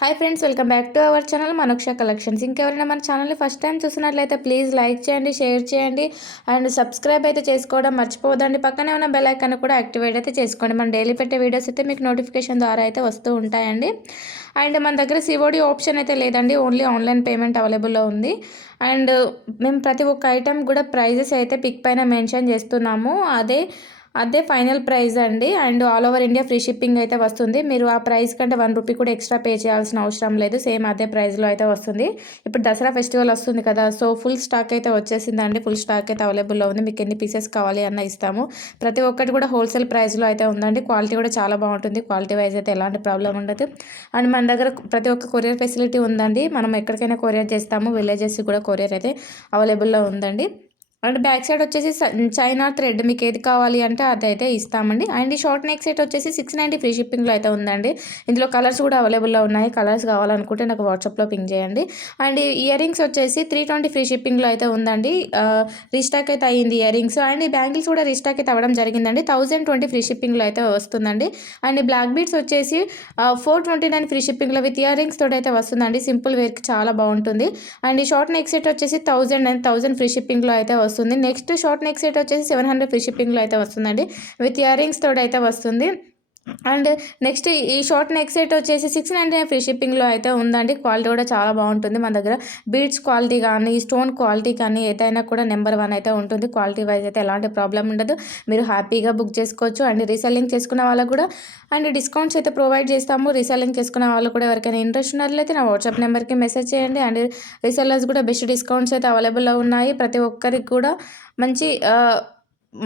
Hi friends, welcome back to our channel Manoksha collections. ఇంకెవరైనా మన ఛానల్ని ఫస్ట్ టైం చూసినట్లయితే ప్లీజ్ లైక్ చేయండి, షేర్ చేయండి అండ్ సబ్స్క్రైబ్ అయితే చేసుకోవడం మర్చిపోదండి. పక్కనే ఉన్న బెల్ ఐకాన్ కూడా యాక్టివేట్ అయితే చేసుకోండి. మనం డైలీ పెట్టే వీడియోస్ అయితే మీకు నోటిఫికేషన్ ద్వారా అయితే వస్తూ ఉంటాయండి. అండ్ మన దగ్గర సిఓడి ఆప్షన్ అయితే లేదండి, ఓన్లీ ఆన్లైన్ పేమెంట్ అవైలబుల్లో ఉంది. అండ్ మేము ప్రతి ఒక్క ఐటెం కూడా ప్రైజెస్ అయితే పిక్ పైన మెన్షన్ చేస్తున్నాము. అదే ఫైనల్ ప్రైస్ అండి. And all over India free shipping అయితే వస్తుంది. మీరు ఆ ప్రైస్ కంటే ₹1 కూడా ఎక్స్ట్రా పే చేయాల్సిన అవసరం లేదు. సేమ్ అదే ప్రైస్లో అయితే వస్తుంది. ఇప్పుడు దసరా ఫెస్టివల్ వస్తుంది కదా, సో ఫుల్ స్టాక్ అయితే వచ్చేసిందండి. ఫుల్ స్టాక్ అయితే అవైలబుల్లో ఉంది. మీకు ఎన్ని పీసెస్ కావాలి అన్న ఇస్తాము. ప్రతి ఒక్కటి కూడా హోల్సేల్ ప్రైస్లో అయితే ఉందండి. క్వాలిటీ కూడా చాలా బాగుంటుంది. క్వాలిటీ వైజ్ అయితే ఎలాంటి ప్రాబ్లం ఉండదు. అండ్ మన దగ్గర ప్రతి ఒక్క కొరియర్ ఫెసిలిటీ ఉందండి. మనం ఎక్కడికైనా కొరియర్ చేస్తాము. విలేజెస్ కూడా కొరియర్ అయితే అవైలబుల్లో ఉందండి. అండ్ బ్యాక్ సైడ్ వచ్చేసి చైనా థ్రెడ్ మీకు ఏది కావాలి అంటే అదైతే ఇస్తామండి. అండ్ ఈ షార్ట్ నెక్ సెట్ వచ్చేసి 690 ఫ్రీ షిప్పింగ్లో అయితే ఉందండి. ఇందులో కలర్స్ కూడా అవైలబుల్లో ఉన్నాయి. కలర్స్ కావాలనుకుంటే నాకు వాట్సాప్లో పింక్ చేయండి. అండ్ ఇయర్ రింగ్స్ వచ్చేసి 320 ఫ్రీ షిప్పింగ్లో అయితే ఉందండి. రీస్టాక్ అయితే అయ్యింది ఇయర్ రింగ్స్. అండ్ ఈ బ్యాంగిల్స్ కూడా రీస్టాక్ అయితే అవ్వడం జరిగిందండి. 1020 ఫ్రీ షిప్పింగ్లో అయితే వస్తుందండి. అండ్ ఈ బ్లాక్ బీడ్స్ వచ్చేసి 429 ఫ్రీ షిప్పింగ్లో విత్ ఇయర్ రింగ్స్ తోటి అయితే వస్తుందండి. సింపుల్ వేర్కి చాలా బాగుంటుంది. అండ్ ఈ షార్ట్ నెక్ సెట్ వచ్చేసి 1000 ఫ్రీ షిప్పింగ్లో అయితే వస్తుంది. నెక్స్ట్ షార్ట్ నెక్ సెట్ వచ్చేసి 700 ఫ్రీ షిప్పింగ్లో అయితే వస్తుందండి. విత్ ఇయర్ రింగ్స్ తోటి అయితే వస్తుంది. అండ్ నెక్స్ట్ ఈ షార్ట్ నెక్ సెట్ వచ్చేసి 699 ఫ్రీ షిప్పింగ్లో అయితే ఉందండి. క్వాలిటీ కూడా చాలా బాగుంటుంది. మన దగ్గర బీడ్స్ క్వాలిటీ కానీ స్టోన్ క్వాలిటీ కానీ ఏదైనా కూడా నెంబర్ 1 అయితే ఉంటుంది. క్వాలిటీ వైజ్ అయితే ఎలాంటి ప్రాబ్లం ఉండదు. మీరు హ్యాపీగా బుక్ చేసుకోవచ్చు. అండ్ రీసెల్లింగ్ చేసుకున్న వాళ్ళకు కూడా అండ్ డిస్కౌంట్స్ అయితే ప్రొవైడ్ చేస్తాము. రీసెల్లింగ్ చేసుకున్న వాళ్ళు కూడా ఎవరికైనా ఇంట్రెస్ట్ ఉన్నట్లయితే నా వాట్సాప్ నెంబర్కి మెసేజ్ చేయండి. అండ్ రీసెల్లర్స్ కూడా బెస్ట్ డిస్కౌంట్స్ అయితే అవైలబుల్లో ఉన్నాయి. ప్రతి ఒక్కరికి కూడా మంచి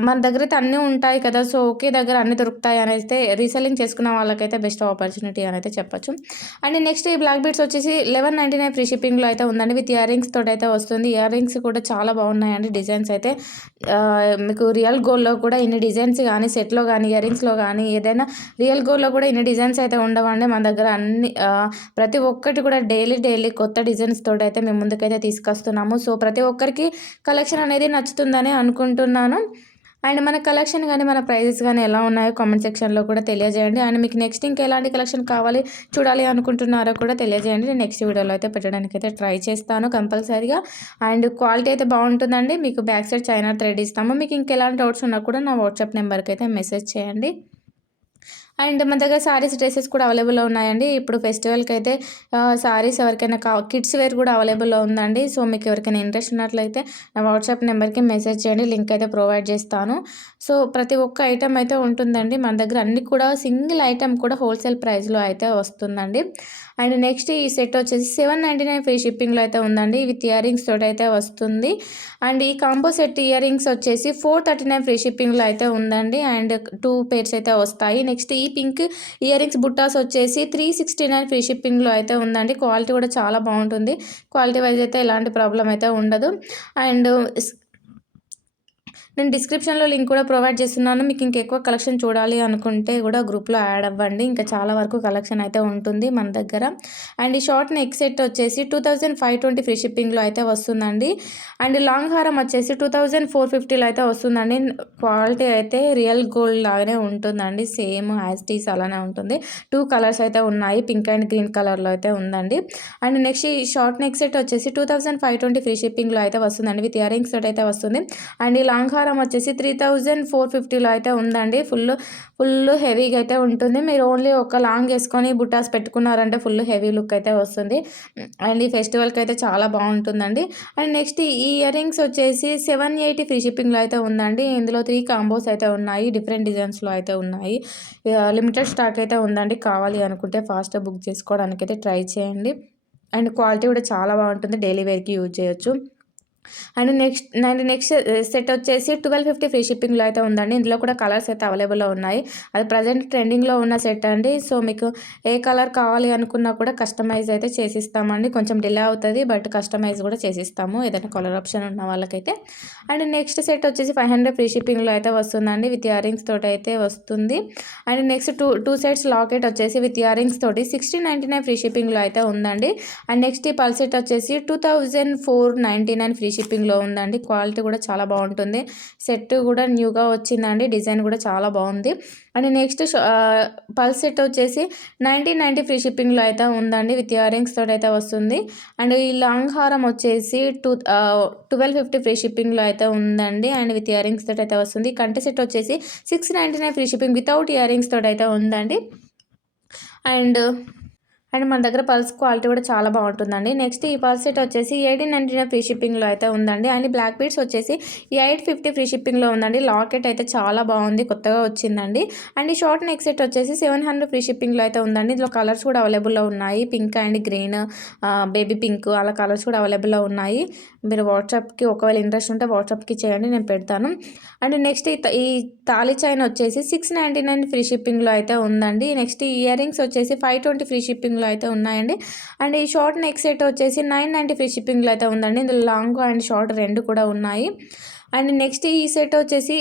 మన దగ్గర అయితే అన్నీ ఉంటాయి కదా, సో ఒకే దగ్గర అన్నీ దొరుకుతాయి అని అయితే రీసెల్లింగ్ చేసుకున్న వాళ్ళకైతే బెస్ట్ ఆపర్చునిటీ అని అయితే చెప్పొచ్చు. అండ్ నెక్స్ట్ ఈ బ్లాక్ బీడ్స్ వచ్చేసి 1199 ఫ్రీ షిప్పింగ్లో అయితే ఉందండి. విత్ ఇయర్ రింగ్స్ తోటి అయితే వస్తుంది. ఇయర్ రింగ్స్ కూడా చాలా బాగున్నాయండి. డిజైన్స్ అయితే మీకు రియల్ గోల్డ్లో కూడా ఇన్ని డిజైన్స్ కానీ సెట్లో కానీ ఇయర్ రింగ్స్లో కానీ ఏదైనా రియల్ గోల్డ్లో కూడా ఇన్ని డిజైన్స్ అయితే ఉండవండి. మన దగ్గర అన్ని ప్రతి ఒక్కటి కూడా డైలీ కొత్త డిజైన్స్ తోటి అయితే మేము ముందుకైతే తీసుకొస్తున్నాము. సో ప్రతి ఒక్కరికి కలెక్షన్ అనేది నచ్చుతుందని అనుకుంటున్నాను. అండ్ మన కలెక్షన్ కానీ మన ప్రైజెస్ కానీ ఎలా ఉన్నాయో కామెంట్ సెక్షన్లో కూడా తెలియజేయండి. అండ్ మీకు నెక్స్ట్ ఇంకా ఎలాంటి కలెక్షన్ కావాలి చూడాలి అనుకుంటున్నారో కూడా తెలియజేయండి. నేను నెక్స్ట్ వీడియోలో అయితే పెట్టడానికి అయితే ట్రై చేస్తాను కంపల్సరీగా. అండ్ క్వాలిటీ అయితే బాగుంటుందండి. మీకు బ్యాక్ సైడ్ చైనా థ్రెడ్ ఇస్తాము. మీకు ఇంకెలాంటి డౌట్స్ ఉన్నా కూడా నా వాట్సాప్ నెంబర్కి అయితే మెసేజ్ చేయండి. అండ్ మన దగ్గర సారీస్ డ్రెస్సెస్ కూడా అవైలబుల్లో ఉన్నాయండి. ఇప్పుడు ఫెస్టివల్కి అయితే సారీస్ ఎవరికైనా కిడ్స్ వేర్ కూడా అవైలబుల్లో ఉందండి. సో మీకు ఎవరికైనా ఇంట్రెస్ట్ ఉన్నట్లయితే నా వాట్సాప్ నెంబర్కి మెసేజ్ చేయండి. లింక్ అయితే ప్రొవైడ్ చేస్తాను. సో ప్రతి ఒక్క ఐటెం అయితే ఉంటుందండి. మన దగ్గర అన్ని కూడా సింగిల్ ఐటెం కూడా హోల్సేల్ ప్రైస్లో అయితే వస్తుందండి. అండ్ నెక్స్ట్ ఈ సెట్ వచ్చేసి 799 ఫ్రీ షిప్పింగ్లో అయితే ఉందండి. విత్ ఇయర్ రింగ్స్ తోటి అయితే వస్తుంది. అండ్ ఈ కాంబో సెట్ ఇయర్ రింగ్స్ వచ్చేసి 439 ఫ్రీ షిప్పింగ్లో అయితే ఉందండి. అండ్ 2 పేర్స్ అయితే వస్తాయి. నెక్స్ట్ ఈ పింక్ ఇయర్ రింగ్స్ బుట్టాస్ వచ్చేసి 369 ఫ్రీ షిప్పింగ్లో అయితే ఉందండి. క్వాలిటీ కూడా చాలా బాగుంటుంది. క్వాలిటీ వైజ్ అయితే ఎలాంటి ప్రాబ్లం అయితే ఉండదు. అండ్ నేను డిస్క్రిప్షన్లో లింక్ కూడా ప్రొవైడ్ చేస్తున్నాను. మీకు ఇంకెక్కువ కలెక్షన్ చూడాలి అనుకుంటే కూడా గ్రూప్లో యాడ్ అవ్వండి. ఇంకా చాలా వరకు కలెక్షన్ అయితే ఉంటుంది మన దగ్గర. అండ్ ఈ షార్ట్ నెక్ సెట్ వచ్చేసి 2520 ఫ్రీ షిప్పింగ్లో అయితే వస్తుందండి. అండ్ లాంగ్ హారం వచ్చేసి 2450లో అయితే వస్తుందండి. క్వాలిటీ అయితే రియల్ గోల్డ్ లాగానే ఉంటుందండి. సేమ్ యాజ్ టీస్ అలానే ఉంటుంది. 2 కలర్స్ అయితే ఉన్నాయి. పింక్ అండ్ గ్రీన్ కలర్లో అయితే ఉందండి. అండ్ నెక్స్ట్ ఈ షార్ట్ నెక్ సెట్ వచ్చేసి 2520 ఫ్రీ షిప్పింగ్లో అయితే వస్తుందండి. విత్ ఇయర్ రింగ్స్ తోటి అయితే వస్తుంది. అండ్ ఈ లాంగ్ హారం వచ్చేసి 3450లో అయితే ఉందండి. ఫుల్ హెవీగా అయితే ఉంటుంది. మీరు ఓన్లీ ఒక లాంగ్ వేసుకొని బుట్టాస్ పెట్టుకున్నారంటే ఫుల్ హెవీ లుక్ అయితే వస్తుంది. అండ్ ఈ ఫెస్టివల్కి అయితే చాలా బాగుంటుందండి. అండ్ నెక్స్ట్ ఈ ఇయర్ రింగ్స్ వచ్చేసి 780 ఫ్రీ షిప్పింగ్లో అయితే ఉందండి. ఇందులో 3 కాంబోస్ అయితే ఉన్నాయి. డిఫరెంట్ డిజైన్స్లో అయితే ఉన్నాయి. లిమిటెడ్ స్టాక్ అయితే ఉందండి. కావాలి అనుకుంటే ఫాస్ట్గా బుక్ చేసుకోవడానికి అయితే ట్రై చేయండి. అండ్ క్వాలిటీ కూడా చాలా బాగుంటుంది. డైలీ వేర్కి యూజ్ చేయొచ్చు. అండ్ నెక్స్ట్ సెట్ వచ్చేసి 1250 ఫ్రీ షిప్పింగ్లో అయితే ఉందండి. ఇందులో కూడా కలర్స్ అయితే అవైలబుల్లో ఉన్నాయి. అది ప్రజెంట్ ట్రెండింగ్లో ఉన్న సెట్ అండి. సో మీకు ఏ కలర్ కావాలి అనుకున్నా కూడా కస్టమైజ్ అయితే చేసిస్తామండి. కొంచెం డిలే అవుతుంది, బట్ కస్టమైజ్ కూడా చేసిస్తాము ఏదైనా కలర్ ఆప్షన్ ఉన్న వాళ్ళకైతే. అండ్ నెక్స్ట్ సెట్ వచ్చేసి 500 ఫ్రీ షిప్పింగ్లో అయితే వస్తుందండి. విత్ ఇయర్ రింగ్స్ తోటి అయితే వస్తుంది. And next two sets locket వచ్చేసి విత్ ఇయర్ రింగ్స్ తోటి 1699 ఫ్రీ షిప్పింగ్లో అయితే ఉందండి. అండ్ నెక్స్ట్ ఈ పల్ సెట్ వచ్చేసి 2499 ఫ్రీ షిప్పింగ్లో ఉందండి. క్వాలిటీ కూడా చాలా బాగుంటుంది. సెట్ కూడా న్యూగా వచ్చిందండి. డిజైన్ కూడా చాలా బాగుంది. అండ్ నెక్స్ట్ పల్స్ సెట్ వచ్చేసి 1990 ఫ్రీ షిప్పింగ్లో అయితే ఉందండి. విత్ ఇయర్ రింగ్స్ తోటి అయితే వస్తుంది. అండ్ ఈ లాంగ్ హారం వచ్చేసి 1250 ఫ్రీ షిప్పింగ్లో అయితే ఉందండి. అండ్ విత్ ఇయర్ రింగ్స్ తోటి అయితే వస్తుంది. కంటి సెట్ వచ్చేసి 699 free shipping without ear rings తోటి అయితే ఉందండి. అండ్ మన దగ్గర పల్స్ క్వాలిటీ కూడా చాలా బాగుంటుందండి. నెక్స్ట్ ఈ పల్స్ సెట్ వచ్చేసి 1899 ఫ్రీ షిప్పింగ్లో అయితే ఉందండి. అండ్ బ్లాక్ బీడ్స్ వచ్చేసి 850 ఫ్రీ షిప్పింగ్లో ఉందండి. లాకెట్ అయితే చాలా బాగుంది, కొత్తగా వచ్చిందండి. అండ్ ఈ షార్ట్ నెక్ సెట్ వచ్చేసి 700 ఫ్రీ షిప్పింగ్లో అయితే ఉందండి. ఇందులో కలర్స్ కూడా అవైలబుల్లో ఉన్నాయి. Pink and green, baby pink అలా కలర్స్ కూడా అవైలబుల్లో ఉన్నాయి. మీరు వాట్సాప్కి ఒకవేళ ఇంట్రెస్ట్ ఉంటే వాట్సాప్కి చేయండి, నేను పెడతాను. అండ్ నెక్స్ట్ ఈ తాళి చైన్ వచ్చేసి 699 ఫ్రీ షిప్పింగ్లో అయితే ఉందండి. నెక్స్ట్ ఈ ఇయర్ రింగ్స్ వచ్చేసి 520 ఫ్రీ షిప్పింగ్లో అయితే ఉన్నాయండి. అండ్ ఈ షార్ట్ నెక్ సెట్ వచ్చేసి 990 ఫ్రీ షిప్పింగ్లో అయితే ఉందండి. ఇందులో లాంగ్ అండ్ షార్ట్ రెండు కూడా ఉన్నాయి. అండ్ నెక్స్ట్ ఈ సెట్ వచ్చేసి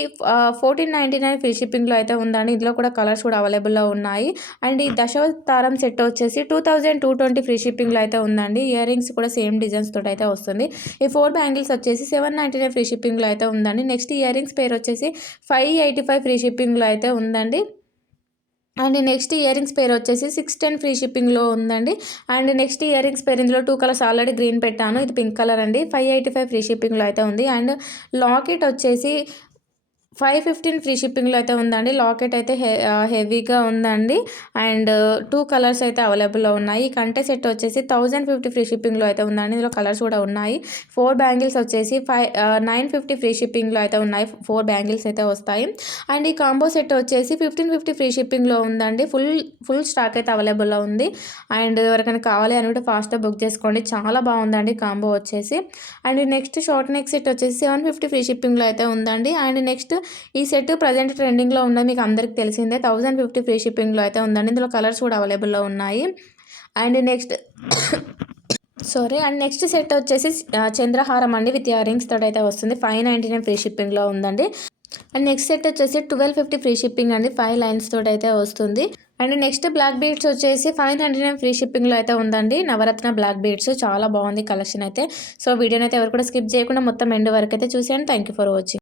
1499 ఫ్రీ షిప్పింగ్లో అయితే ఉందండి. ఇందులో కూడా కలర్స్ కూడా అవైలబుల్లో ఉన్నాయి. అండ్ ఈ దశావతారం సెట్ వచ్చేసి 2220 ఫ్రీ షిప్పింగ్లో అయితే ఉందండి. ఇయర్ రింగ్స్ కూడా సేమ్ డిజైన్స్ తోటి అయితే వస్తుంది. ఈ 4 బ్యాంగిల్స్ వచ్చేసి 799 ఫ్రీ షిప్పింగ్లో అయితే ఉందండి. నెక్స్ట్ ఇయర్ రింగ్స్ పేరు వచ్చేసి 585 ఫ్రీ షిప్పింగ్లో అయితే ఉందండి. అండ్ నెక్స్ట్ ఇయర్ రింగ్స్ పేరు వచ్చేసి 610 ఫ్రీ షిప్పింగ్లో ఉందండి. అండ్ నెక్స్ట్ ఇయర్ రింగ్స్ పేరు ఇందులో 2 కలర్స్ ఆల్రెడీ గ్రీన్ పెట్టాను, ఇది పింక్ కలర్ అండి. 585 ఫ్రీ షిప్పింగ్లో అయితే ఉంది. అండ్ లాకెట్ వచ్చేసి 515 ఫ్రీ షిప్పింగ్లో అయితే ఉందండి. లాకెట్ అయితే హెవీగా ఉందండి. అండ్ 2 కలర్స్ అయితే అవైలబుల్లో ఉన్నాయి. కంటే సెట్ వచ్చేసి 1050 ఫ్రీ షిప్పింగ్లో అయితే ఉందండి. ఇందులో కలర్స్ కూడా ఉన్నాయి. 4 బ్యాంగిల్స్ వచ్చేసి 950 ఫ్రీ షిప్పింగ్లో అయితే ఉన్నాయి. 4 బ్యాంగిల్స్ అయితే వస్తాయి. అండ్ ఈ కాంబో సెట్ వచ్చేసి 1550 ఫ్రీ షిప్పింగ్లో ఉందండి. ఫుల్ స్టాక్ అయితే అవైలబుల్లో ఉంది. అండ్ ఎవరికైనా కావాలి అనుకుంటే ఫాస్ట్గా బుక్ చేసుకోండి, చాలా బాగుందండి కాంబో వచ్చేసి. And next short neck set వచ్చేసి 750 ఫ్రీ షిప్పింగ్లో అయితే ఉందండి. అండ్ నెక్స్ట్ ఈ సెట్ ప్రజెంట్ ట్రెండింగ్లో ఉన్నది, మీకు అందరికి తెలిసిందే. 1050 ఫ్రీ షిప్పింగ్లో అయితే ఉందండి. ఇందులో కలర్స్ కూడా అవైలబుల్లో ఉన్నాయి. అండ్ నెక్స్ట్ సెట్ వచ్చేసి చంద్రహారం అండి. విత్ ఇయర్ రింగ్స్ తోటి అయితే వస్తుంది. 599 ఫ్రీ షిప్పింగ్లో ఉందండి. అండ్ నెక్స్ట్ సెట్ వచ్చేసి 1250 ఫ్రీ షిప్పింగ్ అండి. 5 లైన్స్ తోటి అయితే వస్తుంది. అండ్ నెక్స్ట్ బ్లాక్ బీడ్స్ వచ్చేసి 599 ఫ్రీ షిప్పింగ్లో అయితే ఉందండి. నవరత్న బ్లాక్ బీడ్స్ చాలా బాగుంది కలెక్షన్ అయితే. సో వీడియోని అయితే ఎవరు కూడా స్కిప్ చేయకుండా మొత్తం ఎండ్ వరకు అయితే చూసేయండి. Thank you for watching.